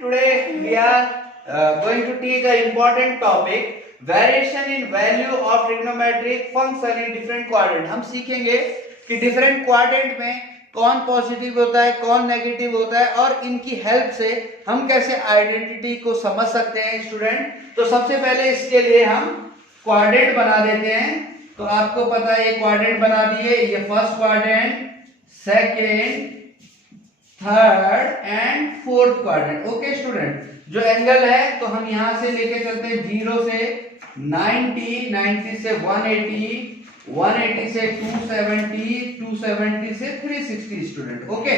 today we are going to teach an important topic, variation in value of trigonometric function in different quadrant. हम सीखेंगे कि different quadrant में कौन positive होता है, कौन नेगेटिव होता है और इनकी हेल्प से हम कैसे आइडेंटिटी को समझ सकते हैं स्टूडेंट। तो सबसे पहले इसके लिए हम क्वाड्रेंट बना देते हैं। तो आपको पता है ये क्वाड्रेंट बना दिए, ये first quadrant, second, third and fourth quadrant. Okay student, जो एंगल है तो हम यहां से लेके चलते हैं 0 से 90, 90 से 180, 180 से 270, 270 से 360 स्टूडेंट। ओके,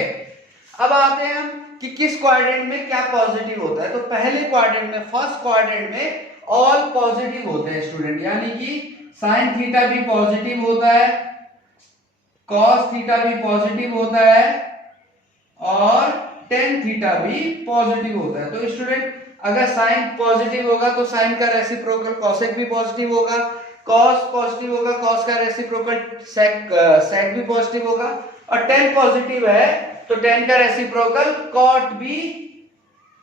अब आते हैं हम कि किस क्वाड्रेंट में क्या पॉजिटिव होता है। तो पहले क्वाड्रेंट में, फर्स्ट क्वाड्रेंट में ऑल पॉजिटिव होते हैं स्टूडेंट, यानी कि साइन थीटा भी पॉजिटिव होता है, कॉस थीटा भी पॉजिटिव होता है और टेन थीटा भी पॉजिटिव होता है। तो स्टूडेंट अगर साइन पॉजिटिव होगा तो साइन का रेसिप्रोकल कॉसेक भी पॉजिटिव होगा, कॉस पॉजिटिव होगा, कॉस का रेसिप्रोकल सेक भी पॉजिटिव होगा, और टेन पॉजिटिव है तो टेन का रेसिप्रोकल कॉट भी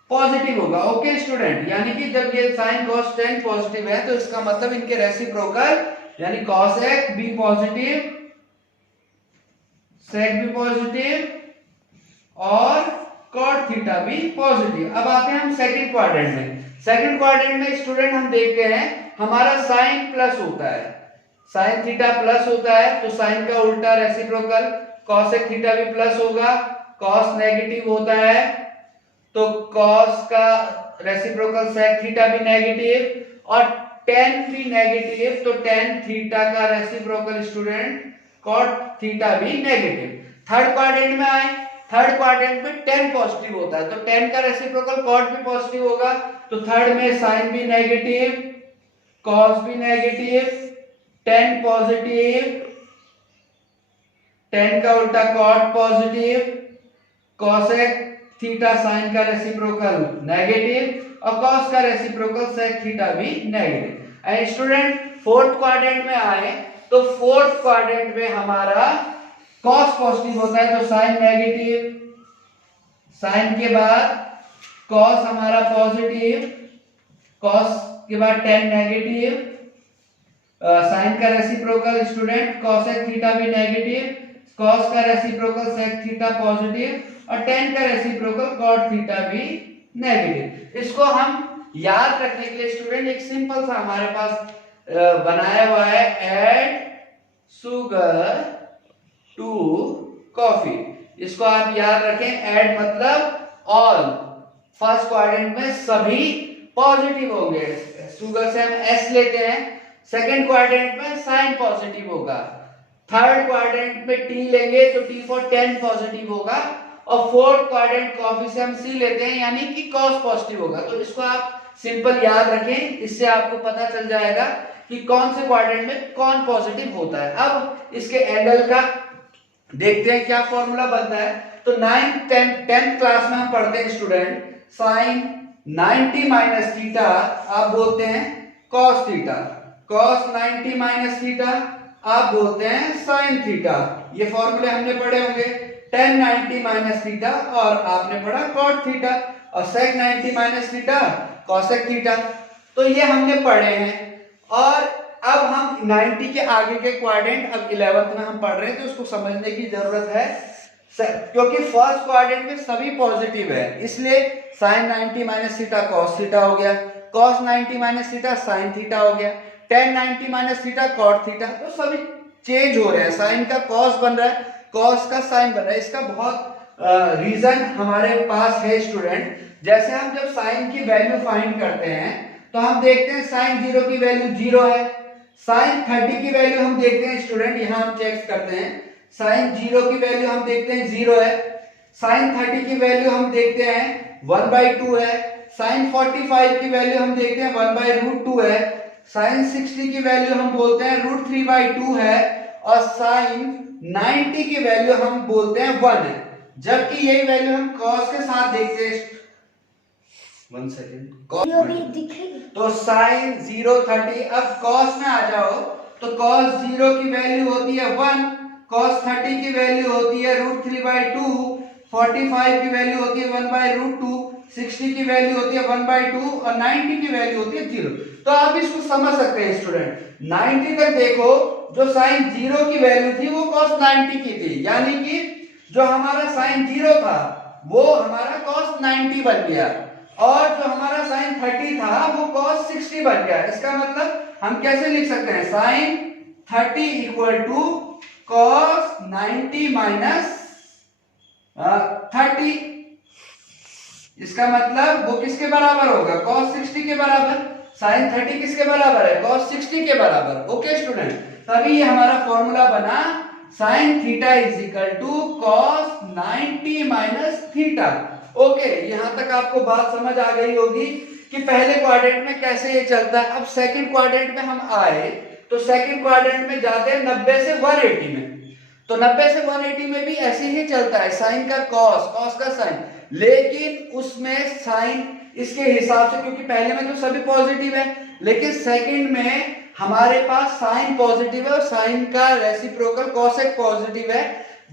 पॉजिटिव होगा। ओके स्टूडेंट, यानी कि जब ये साइन कॉस टेन पॉजिटिव है तो इसका मतलब इनके रेसिप्रोकल यानी कॉसेक भी पॉजिटिव, सेक भी पॉजिटिव और कॉट थीटा भी पॉजिटिव। अब आते हैं हम सेकंड क्वाड्रेंट में। सेकंड क्वाड्रेंट में स्टूडेंट हम देखते हैं हमारा साइन प्लस होता है, साइन थीटा प्लस होता है तो साइन का उल्टा रेसिप्रोकल कॉसेक थीटा भी प्लस होगा, कॉस नेगेटिव होता है तो कॉस का रेसिप्रोकल सेक थीटा भी नेगेटिव और टेन भी नेगेटिव तो टेन थीटा का रेसिप्रोकल स्टूडेंट कॉट थीटा भी नेगेटिव। थर्ड क्वाड्रेंट में आए, थर्ड क्वाड्रेंट में टेन पॉजिटिव होता है तो टेन का रेसिप्रोकल कॉट भी पॉजिटिव होगा, तो थर्ड में साइन भी नेगेटिव, कॉस भी नेगेटिव, टेन पॉजिटिव, टेन का उल्टा cot positive, cosec theta sine का रेसिप्रोकल नेगेटिव और कॉस का रेसिप्रोकल सेक थीटा भी negative. And student fourth quadrant में आए तो फोर्थ क्वाड्रेंट में हमारा कॉस पॉजिटिव होता है तो साइन नेगेटिव, साइन के बाद कॉस हमारा पॉजिटिव, कॉस के बाद टेन नेगेटिव, साइन का रेसिप्रोकल स्टूडेंट कॉसेक थीटा भी नेगेटिव, कॉस का रेसिप्रोकल सेक थीटा पॉजिटिव और टेन का रेसिप्रोकल कॉट थीटा भी नेगेटिव। इसको हम याद रखने के लिए स्टूडेंट एक सिंपल सा हमारे पास बनाया हुआ है, ऐड शुगर टू कॉफी। इसको आप याद रखें, ऐड मतलब ऑल, फर्स्ट क्वाड्रेंट में सभी पॉजिटिव होंगे, शुगर से हम एस लेते हैं, सेकंड क्वाड्रेंट में साइन पॉजिटिव होगा, थर्ड क्वाड्रेंट में टी लेंगे तो टी फॉर टेन पॉजिटिव होगा और फोर्थ क्वाड्रेंट कॉफी से हम सी लेते हैं यानी कि कॉस पॉजिटिव होगा। तो इसको आप सिंपल याद रखें, इससे आपको पता चल जाएगा कि कौन से क्वाड्रेंट में कौन पॉजिटिव होता है। अब इसके एंगल का देखते हैं क्या फॉर्मूला बनता है। तो 9th 10th क्लास में हम पढ़ते हैं स्टूडेंट, साइन 90 माइनस थीटा आप बोलते हैं cos theta, cos 90 minus theta आप बोलते हैं साइन थीटा। ये फॉर्मूले हमने पढ़े होंगे, tan 90 माइनस थीटा और आपने पढ़ा कॉट थीटा और sec 90 minus theta cosec theta. तो ये हमने पढ़े हैं और अब हम 90 के आगे के क्वाड्रेंट अब 11th में हम पढ़ रहे हैं तो उसको समझने की जरूरत है, क्योंकि फर्स्ट क्वाड्रेंट में सभी पॉजिटिव है इसलिए sin 90 minus theta cos theta हो गया, cos 90 minus theta sin theta हो गया, tan 90 minus theta cot theta. तो सभी चेंज हो रहे हैं, साइन का cos बन रहा है, cos का sin बन रहा है। इसका बहुत रीजन हमारे पास है स्टूडेंट। जैसे हम जब sin की वैल्यू फाइंड करते हैं तो हम देखते हैं sin 0 की वैल्यू 0 है, sin 30 की वैल्यू हम देखते हैं स्टूडेंट, यहां हम चेक करते हैं sin 0 की वैल्यू हम देखते हैं 0 है, sin 30 की वैल्यू हम देखते हैं 1/2 है, sin 45 की वैल्यू हम देखते हैं 1/√2 है, sin 60 की वैल्यू हम बोलते हैं √3/2 है और sin 90 की वैल्यू हम बोलते हैं 1 है। जबकि यही वैल्यू हम cos के साथ देखते हैं, 1 सेकेंड, तो sin 0 30, अब cos में आ जाओ तो cos 0 की वैल्यू होती है 1, cos 30 की वैल्यू होती है √3/2, 45 की वैल्यू होती है 1/√2, 60 की वैल्यू होती है 1/2 और 90 की वैल्यू होती है 0। तो आप इसको समझ सकते हैं स्टूडेंट, 90 तक देखो जो साइन 0 की वैल्यू थी वो cos 90 की थी, यानी कि जो हमारा साइन 0 था वो हमारा cos 90 बन गया, और जो हमारा साइन 30 था वो cos 60 बन गया। इसका मतलब हम कैसे लिख सकते हैं, sine 30 equal to cos 90 minus 30। इसका मतलब वो किसके बराबर होगा, cos 60 के बराबर। साइन 30 किसके बराबर है, cos 60 के बराबर। ओके स्टूडेंट, तभी ये हमारा फॉर्मूला बना sine theta is equal to cos 90 minus theta. Okay, यहां तक आपको बात समझ आ गई होगी कि पहले क्वाड्रेंट में कैसे ये चलता है। अब सेकंड क्वाड्रेंट में हम आए तो सेकंड क्वाड्रेंट में जाते हैं 90 से 180 में, तो 90 से 180 में भी ऐसे ही चलता है, साइन का cos, cos का साइन, लेकिन उसमें साइन इसके हिसाब से, क्योंकि पहले में तो सभी पॉजिटिव है, लेकिन सेकंड में हमारे पास साइन पॉजिटिव है और साइन का रेसिप्रोकल cosec पॉजिटिव है,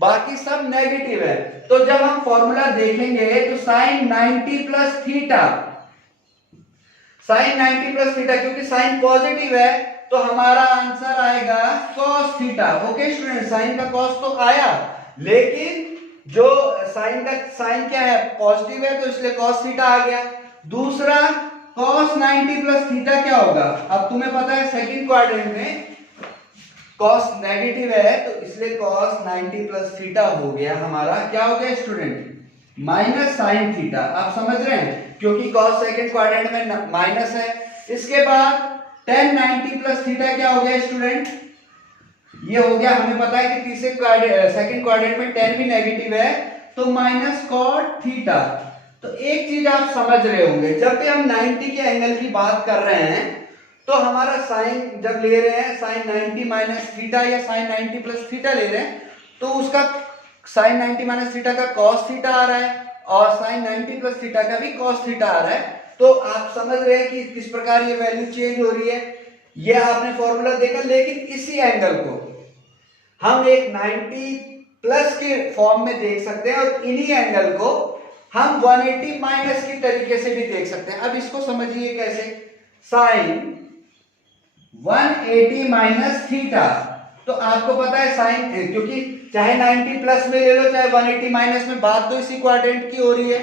बाकी सब नेगेटिव है। तो जब हम फॉर्मूला देखेंगे तो sine 90 plus theta, sine 90 plus theta, क्योंकि साइन पॉजिटिव है तो हमारा आंसर आएगा cos थीटा। ओके स्टूडेंट, साइन का cos तो आया, लेकिन जो साइन का साइन क्या है, पॉजिटिव है, तो इसलिए cos थीटा आ गया। दूसरा cos 90 प्लस थीटा क्या होगा, अब तुम्हें पता है सेकंड क्वाड्रेंट में cos नेगेटिव है, तो इसलिए cos 90 प्लस थीटा हो गया हमारा, क्या हो गया स्टूडेंट, माइनस साइन थीटा। आप समझ रहे हैं, क्योंकि cos सेकंड क्वाड्रेंट में माइनस है। इसके बाद tan 90 प्लस थीटा क्या हो गया स्टूडेंट, ये हो गया, हमें पता है कि तीसरे सेकंड क्वाड्रेंट में tan भी नेगेटिव है, तो माइनस cot थीटा। तो एक चीज आप समझ रहे होंगे, जब भी हम 90 के एंगल की बात कर रहे हैं तो हमारा साइन जब ले रहे हैं साइन 90 माइनस थीटा या साइन 90 प्लस थीटा ले रहे हैं, तो उसका साइन 90 माइनस थीटा का cos थीटा आ रहा है और साइन 90 प्लस थीटा का भी cos थीटा आ रहा है। तो आप समझ रहे हैं कि किस प्रकार ये वैल्यू चेंज हो रही है। ये आपने फॉर्मूला देखा, लेकिन इसी एंगल को हम एक 90 प्लस के फॉर्म में देख सकते हैं और इन्हीं एंगल को हम 180 माइनस की तरीके से भी देख सकते हैं। अब इसको समझिए कैसे, साइन 180 माइनस थीटा, तो आपको पता है साइन, क्योंकि चाहे 90 प्लस में ले लो चाहे 180 माइनस में, बात तो इसी क्वाड्रेंट की हो रही है।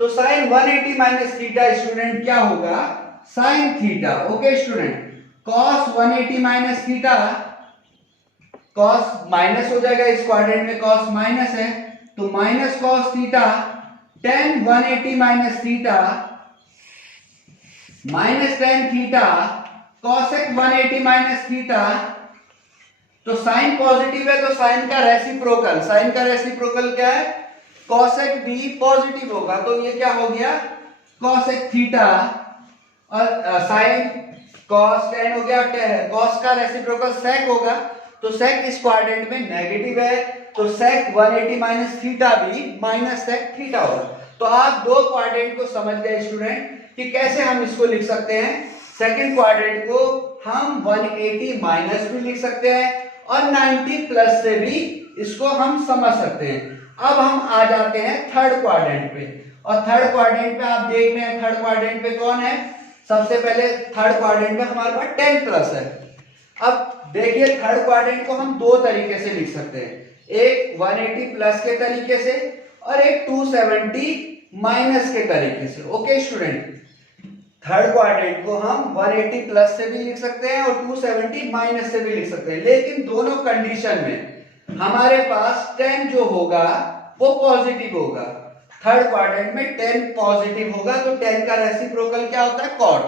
तो साइन 180 माइनस थीटा स्टूडेंट क्या होगा, sine theta. Okay student, cos 180 minus theta, cos minus हो जाएगा, इस क्वाड्रेंट में cos माइनस है, तो minus cos theta, tan 180 minus theta minus tan theta, cosec 180 minus theta. तो साइन पॉजिटिव है तो साइन का रेसिप्रोकल, साइन का रेसिप्रोकल क्या है, cosec भी पॉजिटिव होगा, तो ये क्या हो गया cosec थीटा, और साइन cos tan हो गया, cos का रेसिप्रोकल sec होगा, तो sec इस क्वाड्रेंट में नेगेटिव है, तो sec 180 माइनस थीटा भी माइनस sec थीटा होगा। तो आप दो क्वाड्रेंट को समझ गए स्टूडेंट कि कैसे हम इसको लिख सकते हैं। सेकंड क्वाड्रेंट को हम 180 माइनस भी लिख सकते हैं और 90 प्लस से भी इसको हम समझ सकते हैं। अब हम आ जाते हैं थर्ड क्वाड्रेंट पे, और थर्ड क्वाड्रेंट पे आप देख रहे हैं, थर्ड क्वाड्रेंट पे कौन है, सबसे पहले थर्ड क्वाड्रेंट में हमारे पास 10 प्लस है। अब देखिए थर्ड क्वाड्रेंट को हम दो तरीके से लिख सकते हैं, एक 180 प्लस के तरीके से और एक 270 माइनस के तरीके से। ओके स्टूडेंट, थर्ड क्वाड्रेंट को हम 180 प्लस से भी लिख सकते हैं और 270 माइनस से भी लिख सकते हैं, लेकिन दोनों कंडीशन में हमारे पास 10 जो होगा वो पॉजिटिव होगा। थर्ड क्वाड्रेंट में 10 पॉजिटिव होगा, तो 10 का रेसिप्रोकल क्या होता है, cot,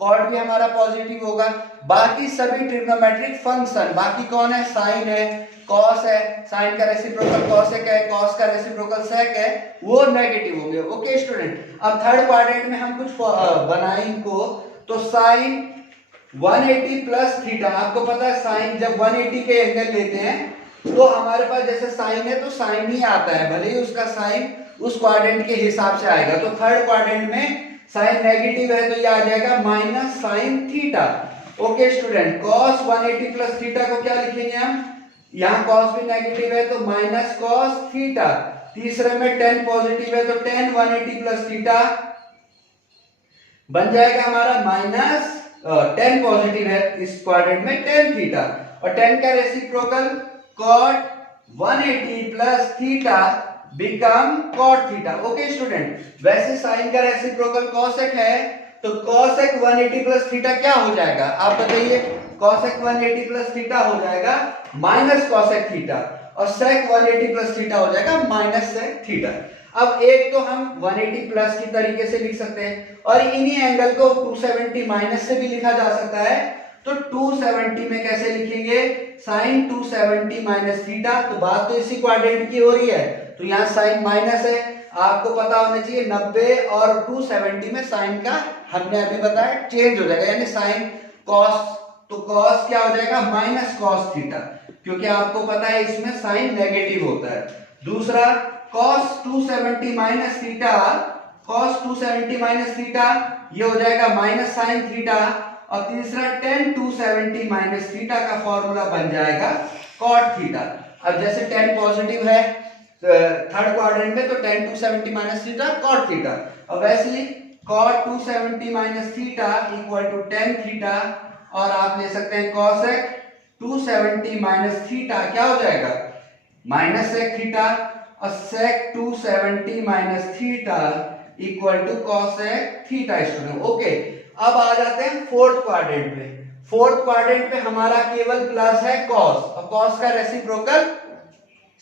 cot भी हमारा पॉजिटिव होगा। बाकी सभी ट्रिग्नोमेट्रिक फंक्शन, बाकी कौन है, साइन है, cos है, साइन का रेसिप्रोकल cosec है, cos का रेसिप्रोकल sec है, वो नेगेटिव हो गए। ओके स्टूडेंट, अब थर्ड क्वाड्रेंट में हम कुछ बनाए इनको, तो साइन 180 प्लस थीटा, आपको पता है साइन जब 180 के एंगल लेते हैं तो हमारे पास जैसे साइन है तो साइन ही आता है, भले ही उसका साइन उस क्वाड्रेंट के हिसाब से आएगा। तो थर्ड क्वाड्रेंट में साइन नेगेटिव है तो ये आ जाएगा minus sine theta. Okay student, cos 180 plus theta को क्या लिखेंगे हम, यहाँ cos भी नेगेटिव है तो माइनस cos थीटा, तीसरे में tan पॉजिटिव है तो tan 180 प्लस थीटा बन जाएगा हमारा माइनस, tan पॉजिटिव है इस क्वाड्रेंट में tan थीटा, और tan का reciprocal cot 180 plus theta become cot theta. Okay student, वैसे साइन का रेसिप्रोकल cosec है तो cosec 180 प्लस थीटा क्या हो जाएगा आप बताइए? cosec 180 प्लस थीटा हो जाएगा माइनस cosec थीटा, और sec 180 प्लस थीटा हो जाएगा माइनस sec थीटा। अब एक तो हम 180 प्लस की तरीके से लिख सकते हैं और इन्हीं एंगल को 270 माइनस से भी लिखा जा सकता है। तो 270 में कैसे लिखेंगे? Sine 270 minus theta. तो बात तो इसी क्वाड्रेंट की हो रही है, तो यहाँ साइन माइनस है, आपको पता होना चाहिए 90 और 270 में साइन का हमने अभी बताया चेंज हो जाएगा, यानी साइन कॉस, तो कॉस क्या हो जाएगा? माइनस कॉस थीटा, क्योंकि आपको पता है इसमें साइन नेगेटिव होता है। दूसरा cos 270 minus theta, cos 270 minus theta ये हो जाएगा माइनस साइन थीटा, और तीसरा tan 270 माइनस थीटा का फॉर्मूला बन जाएगा cot थीटा। अब जैसे tan पॉजिटिव है थर्ड क्वाड्रेंट में, तो tan 270 minus theta cot theta, और वैसे ही cot 270 minus theta equal to tan theta, और आप ले सकते हैं cosec 270 माइनस थीटा क्या हो जाएगा? माइनस sec थीटा, और sec 270 minus theta equal to cosec theta student. Okay, अब आ जाते हैं फोर्थ क्वाड्रेंट पे। फोर्थ क्वाड्रेंट पे हमारा केवल प्लस है cos, और cos का रेसिप्रोकल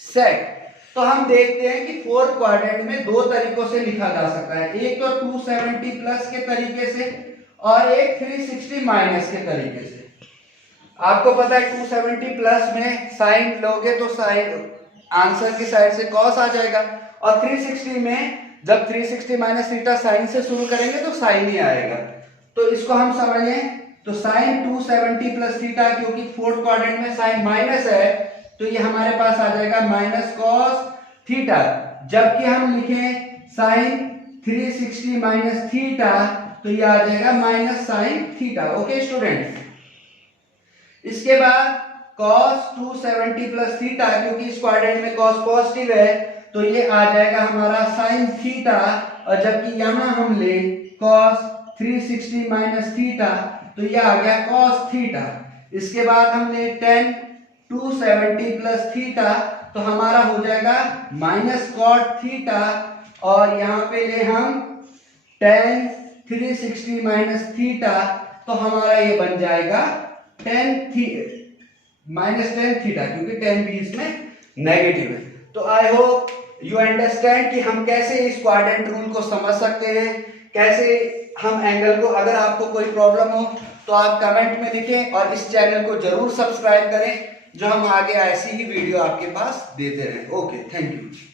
sec। तो हम देखते हैं कि फोर्थ क्वाड्रेंट में दो तरीकों से लिखा जा सकता है, एक तो 270 प्लस के तरीके से और एक 360 माइनस के तरीके से। आपको पता है 270 प्लस में साइन लोगे तो साइन आंसर की साइड से cos आ जाएगा, और 360 में जब 360 माइनस थीटा साइन से शुरू करेंगे तो साइन ही आएगा। तो इसको हम समझें तो साइन 270 प्लस थीटा, क्योंकि फोर्थ क्वाड्रेंट में साइन माइनस है तो ये हमारे पास आ जाएगा माइनस cos थीटा, जबकि हम लिखें साइन 360 माइनस थीटा तो ये आ जाएगा minus sine theta. Okay student, इसके बाद cos 270 प्लस थीटा, क्योंकि इस क्वाड्रेंट में cos पॉजिटिव है तो ये आ जाएगा हमारा sin थीटा, और जबकि यहां हम ले cos 360 माइनस थीटा तो ये आ गया cos थीटा। इसके बाद हम ले tan 270 प्लस थीटा तो हमारा हो जाएगा माइनस cot थीटा, और यहाँ पे ले हम tan 360 माइनस थीटा तो हमारा ये बन जाएगा माइनस टेन थीटा, क्योंकि tan भी इसमें नेगेटिव है। तो आई होप यू अंडरस्टैंड कि हम कैसे इस क्वाड्रेंट रूल को समझ सकते हैं, कैसे हम एंगल को, अगर आपको कोई प्रॉब्लम हो तो आप कमेंट में लिखें, और इस चैनल को जरूर सब्सक्राइब करें जो हम आगे ऐसी ही वीडियो आपके पास देते रहें। Okay, thank you.